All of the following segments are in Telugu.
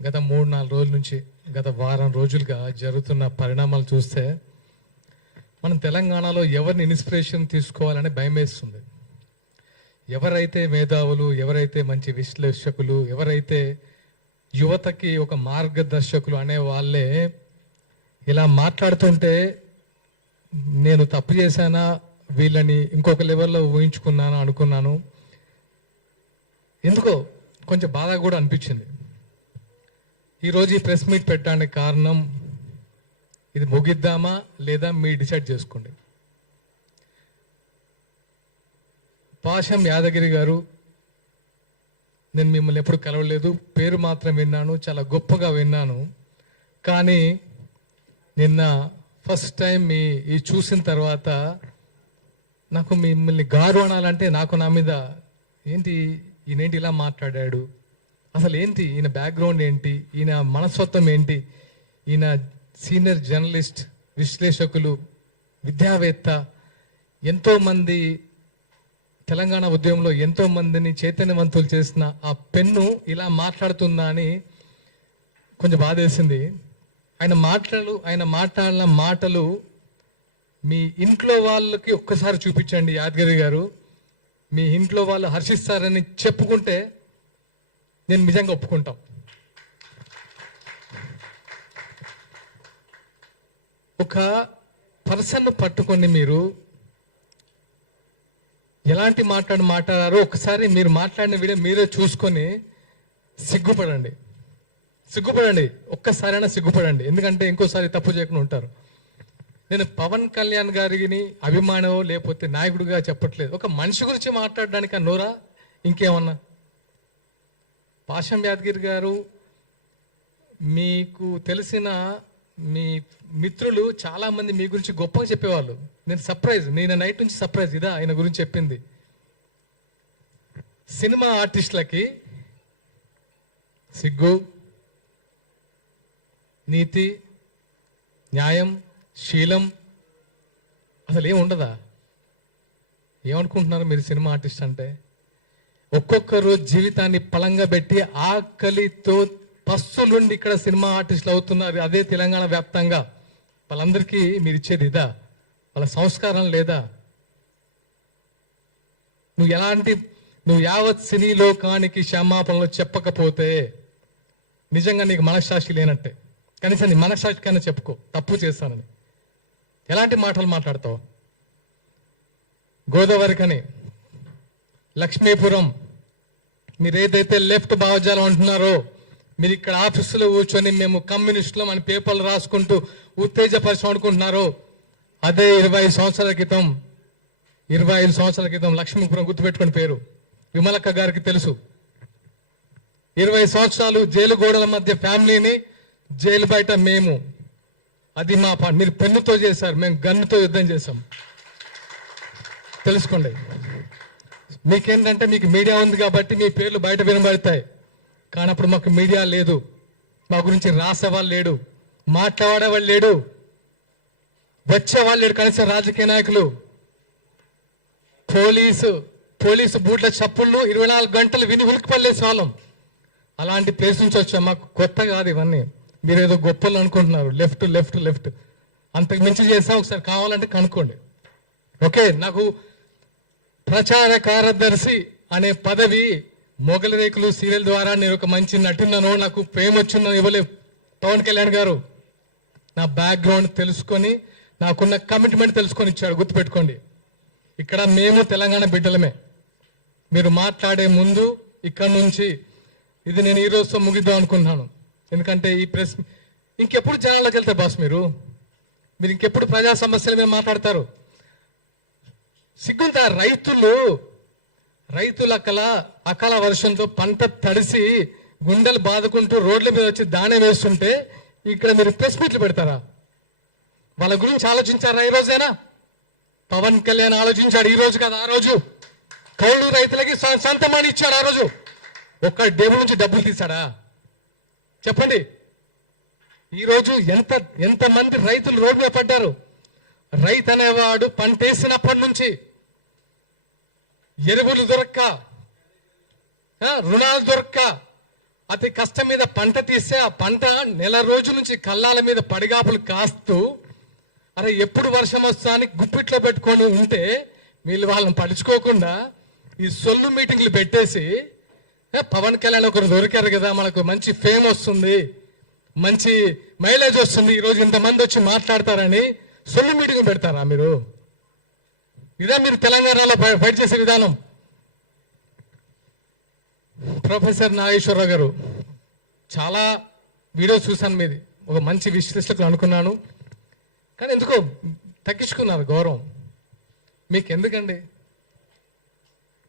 గత 3-4 రోజుల నుంచి గత వారం రోజులుగా జరుగుతున్న పరిణామాలు చూస్తే మనం తెలంగాణలో ఎవరిని ఇన్స్పిరేషన్ తీసుకోవాలని భయం వేస్తుంది. ఎవరైతే మేధావులు, ఎవరైతే మంచి విశ్లేషకులు, ఎవరైతే యువతకి ఒక మార్గదర్శకులు అనే వాళ్ళే ఇలా మాట్లాడుతుంటే నేను తప్పు చేశానా, వీళ్ళని ఇంకొక లెవెల్లో ఊహించుకున్నాను అనుకున్నాను. ఎందుకో కొంచెం బాధ కూడా అనిపించింది. ఈరోజు ఈ ప్రెస్ మీట్ పెట్టడానికి కారణం, ఇది ముగిద్దామా లేదా మీరు డిసైడ్ చేసుకోండి. పాషం యాదగిరి గారు, నేను మిమ్మల్ని ఎప్పుడు కలవలేదు, పేరు మాత్రం విన్నాను, చాలా గొప్పగా విన్నాను. కానీ నిన్న ఫస్ట్ టైం ఈ చూసిన తర్వాత నాకు మిమ్మల్ని గారు అనాలంటే నాకు నా మీద ఏంటి ఈయనేంటి ఇలా మాట్లాడాడు, అసలు ఏంటి ఈయన బ్యాక్గ్రౌండ్ ఏంటి, ఈయన మనస్తత్వం ఏంటి, ఈయన సీనియర్ జర్నలిస్ట్, విశ్లేషకులు, విద్యావేత్త, ఎంతోమంది తెలంగాణ ఉద్యమంలో ఎంతో మందిని చైతన్యవంతులు చేసిన ఆ పెన్ను ఇలా మాట్లాడుతుందా అని కొంచెం బాధేసింది. ఆయన మాట్లాడిన మాటలు మీ ఇంట్లో వాళ్ళకి ఒక్కసారి చూపించండి యాదగిరి గారు, మీ ఇంట్లో వాళ్ళు హర్షిస్తారని చెప్పుకుంటే నేను నిజంగా ఒప్పుకుంటాం. ఒక పర్సన్ పట్టుకొని మీరు ఎలాంటి మాట్లాడారో ఒకసారి మీరు మాట్లాడిన వీడియో మీరే చూసుకొని సిగ్గుపడండి, ఒక్కసారైనా సిగ్గుపడండి. ఎందుకంటే ఇంకోసారి తప్పు చేయకుండా ఉంటారు. నేను పవన్ కళ్యాణ్ గారిని అభిమానం లేకపోతే నాయకుడిగా చెప్పట్లేదు, ఒక మనిషి గురించి మాట్లాడడానికి నోరా ఇంకేమన్నా. పాషం యాదగిరి గారు, మీకు తెలిసిన మీ మిత్రులు చాలా మంది మీ గురించి గొప్పగా చెప్పేవాళ్ళు. నేను నైట్ నుంచి సర్ప్రైజ్ ఇదా ఆయన గురించి చెప్పింది. సినిమా ఆర్టిస్టులకి సిగ్గు, నీతి, న్యాయం, శీలం అసలు ఏం ఉండదా? ఏమనుకుంటున్నారు మీరు సినిమా ఆర్టిస్ట్ అంటే? ఒక్కొక్కరు జీవితాన్ని పలంగా పెట్టి ఆకలితో పస్తులుండి ఇక్కడ సినిమా ఆర్టిస్టులు అవుతున్నారు. అదే తెలంగాణ వ్యాప్తంగా. వాళ్ళందరికీ మీరు ఇచ్చేది ఇదా? వాళ్ళ సంస్కారం లేదా? నువ్వు యావత్ సినీ లోకానికి క్షమాపణలు చెప్పకపోతే నిజంగా నీకు మనస్సాక్షి లేనట్టే. కనీసం నీ మనస్సాక్షికైనా చెప్పుకో తప్పు చేస్తానని. ఎలాంటి మాటలు మాట్లాడతావు? గోదావరికని, లక్ష్మీపురం, మీరు ఏదైతే లెఫ్ట్ భావజాలం అంటున్నారో, మీరు ఇక్కడ ఆఫీసులో కూర్చొని మేము కమ్యూనిస్టులం అని పేపర్లు రాసుకుంటూ ఉత్తేజపరిచయం అనుకుంటున్నారో, అదే 25 సంవత్సరాల క్రితం లక్ష్మీపురం గుర్తుపెట్టుకుని పేరు విమలక్క గారికి తెలుసు. 20 సంవత్సరాలు జైలు గోడల మధ్య ఫ్యామిలీని, జైలు బయట మేము. అది మా మీరు పెన్నుతో చేశారు, మేము గన్నుతో యుద్ధం చేశాం. తెలుసుకోండి. మీకేంటంటే మీకు మీడియా ఉంది కాబట్టి మీ పేర్లు బయట వినబడతాయి. కానీ అప్పుడు మాకు మీడియా లేదు, మా గురించి రాసేవాళ్ళు లేడు, మాట్లాడేవాళ్ళు లేడు, వచ్చేవాళ్ళు లేడు. కనీసం రాజకీయ నాయకులు, పోలీసు బూట్ల చప్పుళ్ళు 24 గంటలు విని ఉలికిపల్లేసి వాళ్ళం. అలాంటి ప్లేస్ నుంచి వచ్చాం. మాకు కొత్త కాదు ఇవన్నీ. మీరు ఏదో గొప్పలు అనుకుంటున్నారు. లెఫ్ట్ అంతకు మించి చేసా. ఒకసారి కావాలంటే కనుక్కోండి. ఓకే, నాకు ప్రచార కార్యదర్శి అనే పదవి మొగలి రేకులు సీరియల్ ద్వారా నేను ఒక మంచి నటున్నాను, నాకు ప్రేమ వచ్చిందని ఇవ్వలేదు పవన్ కళ్యాణ్ గారు. నా బ్యాక్గ్రౌండ్ తెలుసుకొని, నాకున్న కమిట్మెంట్ తెలుసుకొని ఇచ్చాడు. గుర్తుపెట్టుకోండి. ఇక్కడ మేము తెలంగాణ బిడ్డలమే. మీరు మాట్లాడే ముందు ఇక్కడ నుంచి ఇది నేను ఈ రోజుతో ముగిద్దాం అనుకుంటున్నాను. ఎందుకంటే ఈ ప్రెస్ ఇంకెప్పుడు జనాల్లోకి వెళ్తారు బాస్, మీరు ఇంకెప్పుడు ప్రజా సమస్యల మీద మాట్లాడతారు? సిగ్గుంతా? రైతుల అకాల వర్షంతో పంట తడిసి గుండెలు బాదుకుంటూ రోడ్ల మీద వచ్చి దాణే వేస్తుంటే ఇక్కడ మీరు ప్రెస్ మీట్లు పెడతారా? వాళ్ళ గురించి ఆలోచించారా? ఈ రోజైనా పవన్ కళ్యాణ్ ఆలోచించాడు. ఈ రోజు కదా, ఆ రోజు కౌలు రైతులకి సొంతమని ఇచ్చాడు. ఆ రోజు ఒక్క డేబుల్ నుంచి డబ్బులు తీశాడా? చెప్పండి. ఈరోజు ఎంతమంది రైతులు రోడ్డు మీద పడ్డారు? రైతు అనేవాడు పంటేసినప్పటి నుంచి ఎరువులు దొరక్క, రుణాలు దొరక్క, అతి కష్టం మీద పంట తీస్తే ఆ పంట నెల రోజుల నుంచి కళ్ళాల మీద పడిగాపులు కాస్తూ అరే ఎప్పుడు వర్షం వస్తా అని గుప్పిట్లో పెట్టుకొని ఉంటే వీళ్ళు వాళ్ళని పడుచుకోకుండా ఈ సొల్లు మీటింగ్లు పెట్టేసి పవన్ కళ్యాణ్ ఒకరు దొరికారు కదా, మనకు మంచి ఫేమ్ వస్తుంది, మంచి మైలేజ్ వస్తుంది, ఈరోజు ఇంతమంది వచ్చి మాట్లాడతారని సొల్లు మీటింగ్ పెడతారా మీరు? ఇదే మీరు తెలంగాణలో ఫైట్ చేసే విధానం. ప్రొఫెసర్ నాగేశ్వరరావు గారు చాలా వీడియోస్ చూశాను మీది, ఒక మంచి విశ్లేషకులు అనుకున్నాను, కానీ ఎందుకో తగ్గించుకున్నారు గౌరవం. మీకు ఎందుకండి?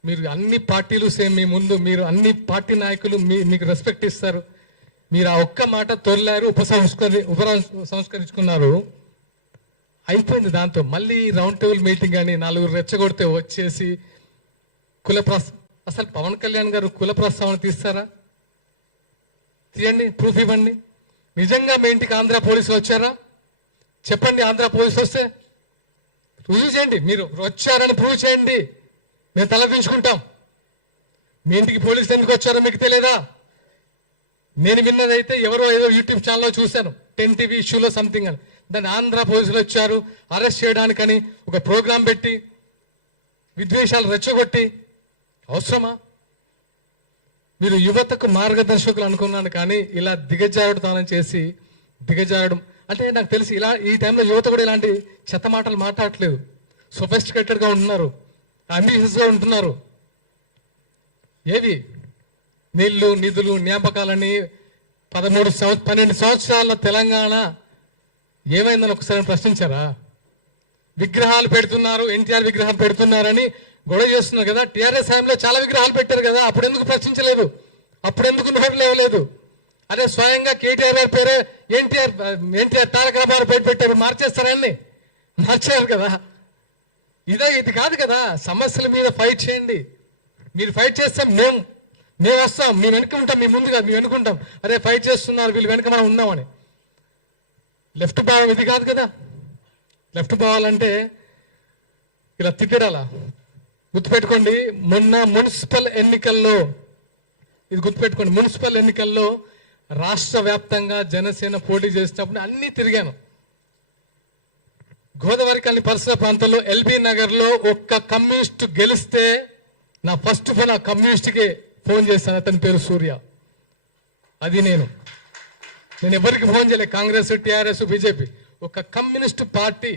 మీరు అన్ని పార్టీలు సేమ్ మీ ముందు, మీరు అన్ని పార్టీ నాయకులు మీకు రెస్పెక్ట్ ఇస్తారు. మీరు ఆ ఒక్క మాట తొలిలారు, సంస్కరించుకున్నారు, అయిపోయింది. దాంతో మళ్ళీ రౌండ్ టేబుల్ మీటింగ్ అని నలుగురు రెచ్చగొడితే వచ్చేసి అసలు పవన్ కళ్యాణ్ గారు కుల ప్రస్తావన తీస్తారా? తీయండి, ప్రూఫ్ ఇవ్వండి. నిజంగా మీ ఇంటికి ఆంధ్ర పోలీసులు వచ్చారా? చెప్పండి. ఆంధ్ర పోలీసులు వస్తే రుజువు చేయండి. మీరు వచ్చారని ప్రూవ్ చేయండి, మేము తలదించుకుంటాం. మీ ఇంటికి పోలీసులు ఎందుకు వచ్చారో మీకు తెలియదా? నేను విన్నదైతే ఎవరో ఏదో యూట్యూబ్ ఛానల్లో చూశాను, 10 TV ఇష్యూలో సంథింగ్ అని. దాన్ని ఆంధ్ర పోలీసులు వచ్చారు అరెస్ట్ చేయడానికని ఒక ప్రోగ్రాం పెట్టి విద్వేషాలు రెచ్చగొట్టి అవసరమా? మీరు యువతకు మార్గదర్శకులు అనుకున్నాను, కానీ ఇలా దిగజారుడుతానం చేసి దిగజారడం అంటే నాకు తెలిసి ఇలా ఈ టైంలో యువత కూడా ఇలాంటి చెత్త మాటలు మాట్లాడట్లేదు. సొఫిస్టికేటెడ్గా ఉంటున్నారు, అంబిషియస్గా ఉంటున్నారు. ఏవి నీళ్లు నిధులు జ్ఞాపకాలని 12 సంవత్సరాల తెలంగాణ ఏమైందని ఒకసారి ప్రశ్నించారా? విగ్రహాలు పెడుతున్నారు, ఎన్టీఆర్ విగ్రహం పెడుతున్నారని గొడవ చేస్తున్నారు కదా. టీఆర్ఎస్ హయాంలో చాలా విగ్రహాలు పెట్టారు కదా, అప్పుడు ఎందుకు ప్రశ్నించలేదు? అప్పుడు ఎందుకు నోరు లేవలేదు? అదే స్వయంగా కేటీఆర్ గారి పేరే ఎన్టీఆర్ తారక రామారావు పేరు పెట్టారు, మార్చేస్తారని మార్చారు కదా. ఇది కాదు కదా. సమస్యల మీద ఫైట్ చేయండి. మీరు ఫైట్ చేస్తాం, మేము వస్తాం, మేము వెనుక ఉంటాం, మీ ముందు కాదు, మేము వెనుకుంటాం. అరే ఫైట్ చేస్తున్నారు వీళ్ళు, వెనుక మనం ఉన్నామని. లెఫ్ట్ భావం ఇది కాదు కదా. లెఫ్ట్ భావాలంటే ఇలా తిట్టడాలా? గుర్తుపెట్టుకోండి, మొన్న మున్సిపల్ ఎన్నికల్లో, ఇది గుర్తుపెట్టుకోండి, మున్సిపల్ ఎన్నికల్లో రాష్ట్ర వ్యాప్తంగా జనసేన పోటీ చేసినప్పుడు అన్నీ తిరిగాను. గోదావరి కని పరిసర ప్రాంతంలో ఎల్బీ నగర్లో ఒక్క కమ్యూనిస్ట్ గెలిస్తే నా ఫస్ట్ ఫోన్ ఆ కమ్యూనిస్ట్కి ఫోన్ చేశాను. అతని పేరు సూర్య. అది నేను ఎవరికి ఫోన్ చేయలేదు, కాంగ్రెస్ టీఆర్ఎస్ బీజేపీ. ఒక కమ్యూనిస్ట్ పార్టీ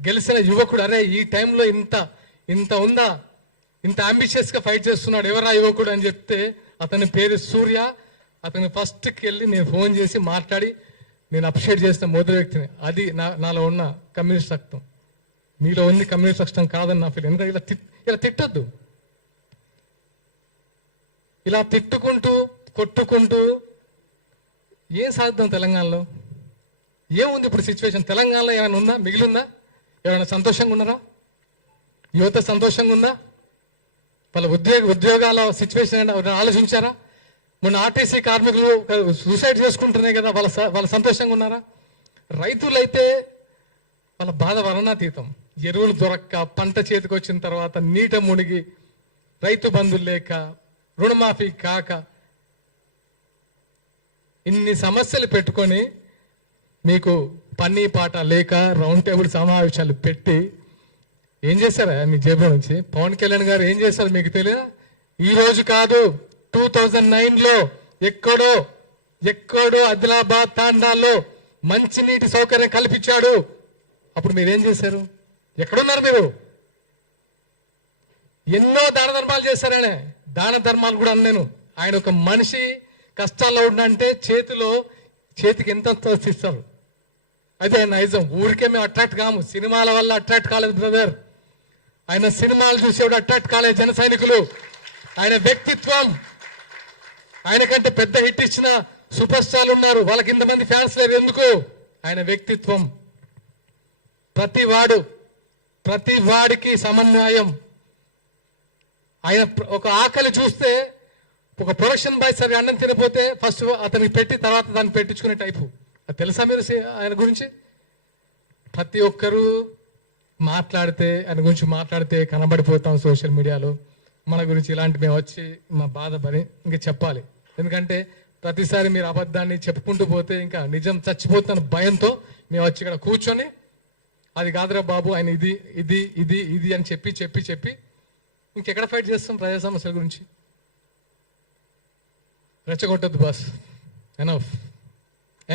గెలిచిన యువకుడు, అరే ఈ టైంలో ఇంత ఉందా, ఇంత అంబిషియస్గా ఫైట్ చేస్తున్నాడు, ఎవరా యువకుడు అని చెప్తే అతని పేరు సూర్య. అతని ఫస్ట్కి వెళ్ళి నేను ఫోన్ చేసి మాట్లాడి నేను అప్రిషియేట్ చేసిన మొదటి వ్యక్తిని. అది నాలో ఉన్న కమ్యూనిస్ట్ రక్తం. మీలో ఉంది కమ్యూనిస్ట్ రక్తం కాదని నా ఫీల్. ఎందుకంటే ఇలా తిట్టొద్దు. ఇలా తిట్టుకుంటూ కొట్టుకుంటూ ఏం సాధిద్దాం తెలంగాణలో? ఏముంది ఇప్పుడు సిచ్యువేషన్? తెలంగాణలో ఏమైనా ఉందా? మిగిలిందా? ఏమైనా సంతోషంగా ఉన్నారా? యువత సంతోషంగా ఉందా? వాళ్ళ ఉద్యోగాల సిచ్యువేషన్ ఆలోచించారా? మొన్న ఆర్టీసీ కార్మికులు సూసైడ్ చేసుకుంటున్నాయి కదా, వాళ్ళ సంతోషంగా ఉన్నారా? రైతులైతే వాళ్ళ బాధ వర్ణాతీతం. ఎరువులు దొరక్క, పంట చేతికి వచ్చిన తర్వాత నీట మునిగి, రైతు బంధులు లేక, రుణమాఫీ కాక, ఇన్ని సమస్యలు పెట్టుకొని మీకు పని పాట లేక రౌండ్ టేబుల్ సమావేశాలు పెట్టి ఏం చేశారా మీ జేబులో నుంచి? పవన్ కళ్యాణ్ గారు ఏం చేశారు మీకు తెలియదా? ఈ రోజు కాదు, 2009లో ఎక్కడో ఆదిలాబాద్ తాండాల్లో మంచినీటి సౌకర్యం కల్పించాడు. అప్పుడు మీరేం చేశారు? ఎక్కడున్నారు మీరు? ఎన్నో దాన ధర్మాలు చేశారనే. దాన ధర్మాలు కూడా అన్నాను. ఆయన ఒక మనిషి కష్టాల్లో ఉండంటే చేతికి ఎంత ఇస్తారు, అదే నైజం. ఊరికే మేము అట్రాక్ట్ కాము, సినిమాల వల్ల అట్రాక్ట్ కాలేదు బ్రదర్. ఆయన సినిమాలు చూసేవాడు అట్రాక్ట్ కాలేదు జన సైనికులు. ఆయన వ్యక్తిత్వం, ఆయన కంటే పెద్ద హిట్ ఇచ్చిన సూపర్ స్టార్లు ఉన్నారు, వాళ్ళకి ఇంతమంది ఫ్యాన్స్ లేరు. ఎందుకు? ఆయన వ్యక్తిత్వం. ప్రతి వాడికి సమన్వయం. ఆయన ఒక ఆకలి చూస్తే ఒక ప్రొడక్షన్ బాయ్ సరే అన్నం తినపోతే ఫస్ట్ అతనికి పెట్టి తర్వాత దాన్ని పెట్టించుకునే టైపు. అది తెలుసా మీరు ఆయన గురించి? ప్రతి ఒక్కరూ ఆయన గురించి మాట్లాడితే కనబడిపోతాం సోషల్ మీడియాలో. మన గురించి ఇలాంటి మేము వచ్చి మా బాధ పడి ఇంకా చెప్పాలి. ఎందుకంటే ప్రతిసారి మీరు అబద్ధాన్ని చెప్పుకుంటూ పోతే ఇంకా నిజం చచ్చిపోతున్న భయంతో మేము వచ్చి ఇక్కడ కూర్చొని అది కాదురా బాబు ఆయన ఇది ఇది ఇది ఇది అని చెప్పి చెప్పి చెప్పి ఇంకెక్కడ ఫైట్ చేస్తాం ప్రజా సమస్యల గురించి. రెచ్చగొట్టద్దు బాస్, ఎనఫ్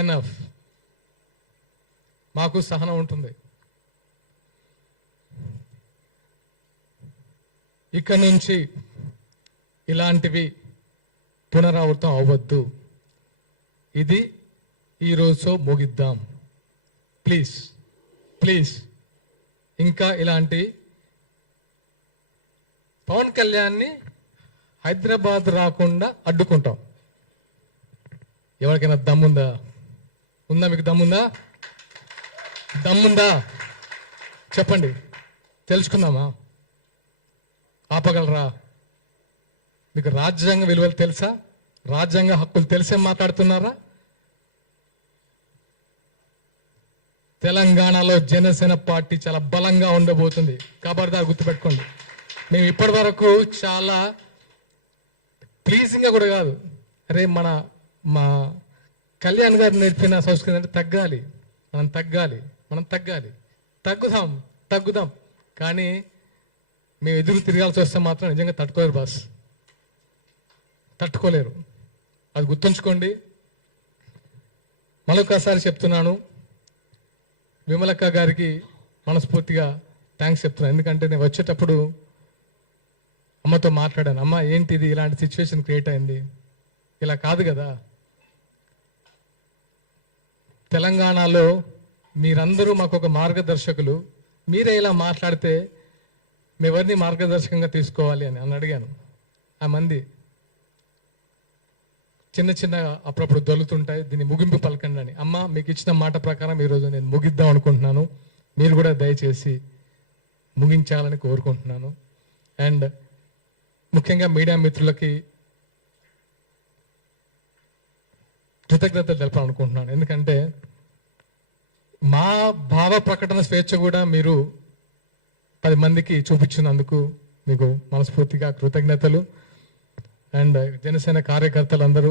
ఎనఫ్. మాకు సహనం ఉంటుంది. ఇక్కడ నుంచి ఇలాంటివి పునరావృతం అవ్వద్దు. ఇది ఈరోజు ముగిద్దాం ప్లీజ్ ప్లీజ్. ఇంకా ఇలాంటి పవన్ కళ్యాణ్ని హైదరాబాద్ రాకుండా అడ్డుకుంటాం. ఎవరికైనా దమ్ముందా? ఉందా? మీకు దమ్ముందా? దమ్ముందా చెప్పండి, తెలుసుకుందామా? ఆపగలరా? మీకు రాజ్యాంగ విలువలు తెలుసా? రాజ్యాంగ హక్కులు తెలిసే మాట్లాడుతున్నారా? తెలంగాణలో జనసేన పార్టీ చాలా బలంగా ఉండబోతుంది. ఖబర్దార్ గుర్తుపెట్టుకోండి. మేము ఇప్పటి వరకు చాలా ప్లీజింగ్గా కూడా కాదు, అరే మా కళ్యాణ్ గారు నేర్పిన సంస్కృతి అంటే తగ్గాలి, మనం తగ్గుదాం. కానీ మేము ఎదురు తిరగాల్సి వస్తే మాత్రం నిజంగా తట్టుకోలేరు బాస్, తట్టుకోలేరు. అది గుర్తుంచుకోండి. మరొకసారి చెప్తున్నాను, విమలక్క గారికి మనస్ఫూర్తిగా థ్యాంక్స్ చెప్తున్నాను. ఎందుకంటే నేను వచ్చేటప్పుడు అమ్మతో మాట్లాడాను. అమ్మ ఏంటిది ఇలాంటి సిచ్యువేషన్ క్రియేట్ అయింది, ఇలా కాదు కదా. తెలంగాణలో మీరందరూ మాకు ఒక మార్గదర్శకులు, మీరే ఇలా మాట్లాడితే మేవరిని మార్గదర్శకంగా తీసుకోవాలి అని అడిగాను. ఆ మంది చిన్న అప్పుడప్పుడు దొలుతుంటాయి, దీన్ని ముగింపు పలకండి అని. అమ్మ మీకు ఇచ్చిన మాట ప్రకారం ఈరోజు నేను ముగిద్దాం అనుకుంటున్నాను, మీరు కూడా దయచేసి ముగించాలని కోరుకుంటున్నాను. అండ్ ముఖ్యంగా మీడియా మిత్రులకి కృతజ్ఞతలు తెలపాలనుకుంటున్నాను. ఎందుకంటే మా భావ ప్రకటన స్వేచ్ఛ కూడా మీరు 10 మందికి చూపించినందుకు మీకు మనస్ఫూర్తిగా కృతజ్ఞతలు. అండ్ జనసేన కార్యకర్తలందరూ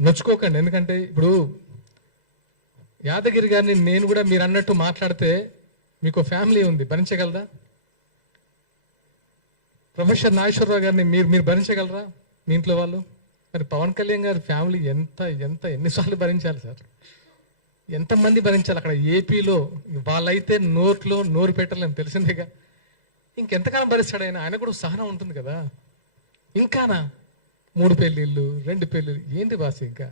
నొచ్చుకోకండి. ఎందుకంటే ఇప్పుడు యాదగిరి గారిని నేను కూడా మీరు అన్నట్టు మాట్లాడితే మీకు ఫ్యామిలీ ఉంది, భరించగలరా? ప్రొఫెసర్ నాగేశ్వరరావు గారిని మీరు భరించగలరా మీ ఇంట్లో వాళ్ళు? మరి పవన్ కళ్యాణ్ గారి ఫ్యామిలీ ఎన్నిసార్లు భరించాలి సార్? ఎంతమంది భరించాలి? అక్కడ ఏపీలో వాళ్ళైతే నోరు పెట్టాలని తెలిసిందేగా. ఇంకెంతకాలం భరిస్తాడు ఆయన? ఆయన కూడా సహనం ఉంటుంది కదా. ఇంకానా 3 పెళ్ళిళ్ళు 2 పెళ్ళిళ్ళు ఏంటి బాస్? ఇంకా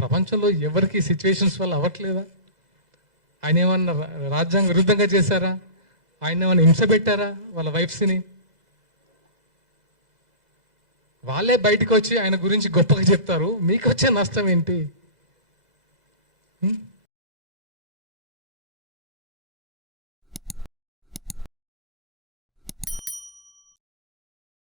ప్రపంచంలో ఎవరికి సిచ్యువేషన్స్ వల్ల అవ్వట్లేదా? ఆయన ఏమన్నా రాజ్యాంగ విరుద్ధంగా చేశారా? ఆయన ఏమన్నా హింస పెట్టారా వాళ్ళ వైఫ్స్ని? వాళ్ళే బయటకు వచ్చి ఆయన గురించి గొప్పగా చెప్తారు, మీకు వచ్చే నష్టం ఏంటి?